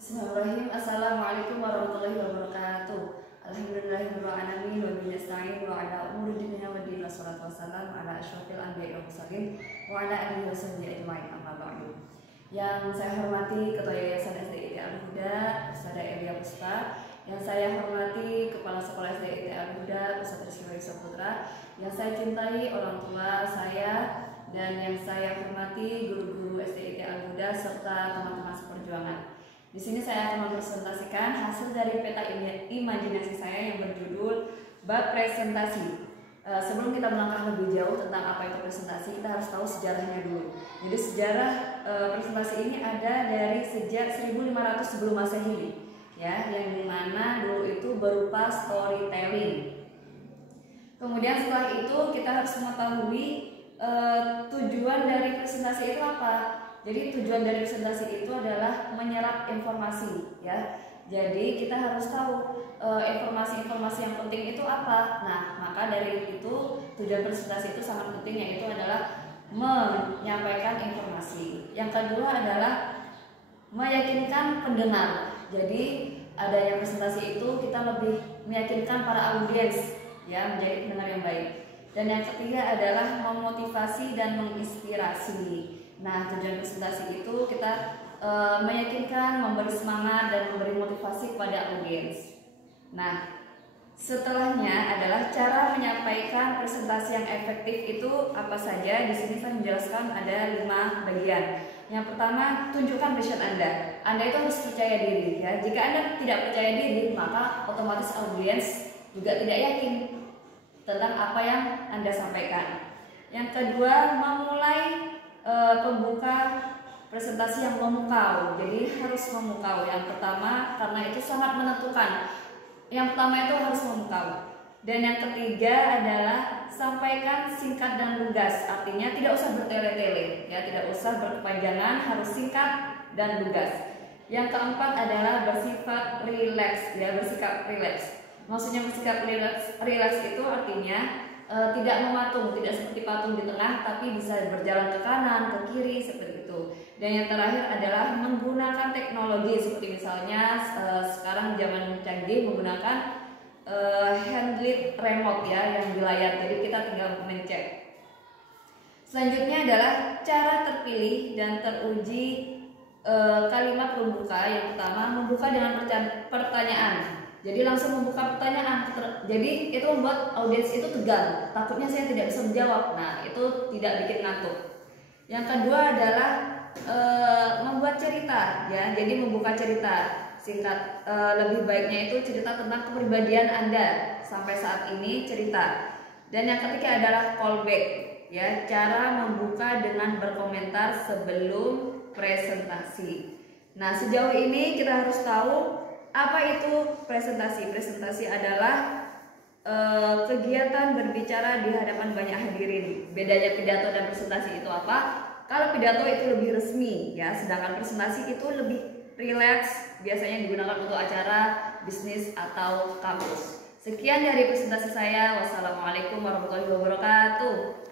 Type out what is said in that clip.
Bismillahirrahmanirrahim. Assalamualaikum warahmatullahi wabarakatuh. Alhamdulillahirrahmanirrahim. Wa bihi nasta'in wa ala umuri dunya wa din. Wassalatu wassalamu ala asyrofil anbiya'i wal mursalin wa ala alihi wa sahbihi ajma'in. Amma ba'du. Yang saya hormati Ketua Yayasan SDIT Al-Huda, Ustaz Elia Puspa. Yang saya hormati Kepala Sekolah SDIT Al-Huda, Ustaz Rizky Saputra. Yang saya cintai orang tua saya, dan yang saya hormati guru-guru SDIT Al-Huda serta teman-teman seperjuangan. Di sini saya akan mempresentasikan hasil dari peta imajinasi saya yang berjudul bab presentasi. Sebelum kita melangkah lebih jauh tentang apa itu presentasi, kita harus tahu sejarahnya dulu. Jadi sejarah presentasi ini ada dari sejak 1500 sebelum Masehi, ya, yang dimana dulu itu berupa storytelling. Kemudian setelah itu kita harus mengetahui tujuan dari presentasi itu apa. Jadi tujuan dari presentasi itu adalah menyerap informasi, ya. Jadi kita harus tahu informasi-informasi yang penting itu apa. Nah, maka dari itu tujuan presentasi itu sangat penting, yaitu adalah menyampaikan informasi. Yang kedua adalah meyakinkan pendengar. Jadi adanya presentasi itu kita lebih meyakinkan para audiens, ya, menjadi pendengar yang baik. Dan yang ketiga adalah memotivasi dan menginspirasi. Nah, tujuan presentasi itu kita meyakinkan, memberi semangat, dan memberi motivasi kepada audiens. Nah, setelahnya adalah cara menyampaikan presentasi yang efektif itu apa saja. Di sini saya menjelaskan ada 5 bagian. Yang pertama, tunjukkan passion Anda. Anda itu harus percaya diri, ya. Jika Anda tidak percaya diri, maka otomatis audiens juga tidak yakin tentang apa yang Anda sampaikan. Yang kedua, memulai pembuka presentasi yang memukau. Jadi harus memukau. Yang pertama, karena itu sangat menentukan. Yang pertama itu harus memukau. Dan yang ketiga adalah sampaikan singkat dan lugas. Artinya tidak usah bertele-tele, ya, tidak usah berkepanjangan, harus singkat dan lugas. Yang keempat adalah bersifat rileks, ya, bersikap rileks. Maksudnya bersikap rileks itu artinya tidak mematung, tidak seperti patung di tengah, tapi bisa berjalan ke kanan, ke kiri, seperti itu. Dan yang terakhir adalah menggunakan teknologi, seperti misalnya sekarang zaman canggih menggunakan handheld remote, ya, yang di layar, jadi kita tinggal mencet. Selanjutnya adalah cara terpilih dan teruji kalimat pembuka. Yang pertama, membuka dengan pertanyaan. Jadi langsung membuka pertanyaan. Jadi itu membuat audiens itu tegang, takutnya saya tidak bisa menjawab. Nah, itu tidak bikin ngantuk. Yang kedua adalah membuat cerita, ya. Jadi membuka cerita singkat. Lebih baiknya itu cerita tentang kepribadian Anda sampai saat ini, cerita. Dan yang ketiga adalah callback, ya, cara membuka dengan berkomentar sebelum presentasi. Nah, sejauh ini kita harus tahu apa itu presentasi. Presentasi adalah kegiatan berbicara di hadapan banyak hadirin. Bedanya pidato dan presentasi itu apa? Kalau pidato itu lebih resmi, ya, sedangkan presentasi itu lebih rileks, biasanya digunakan untuk acara bisnis atau kampus. Sekian dari presentasi saya. Wassalamualaikum warahmatullahi wabarakatuh.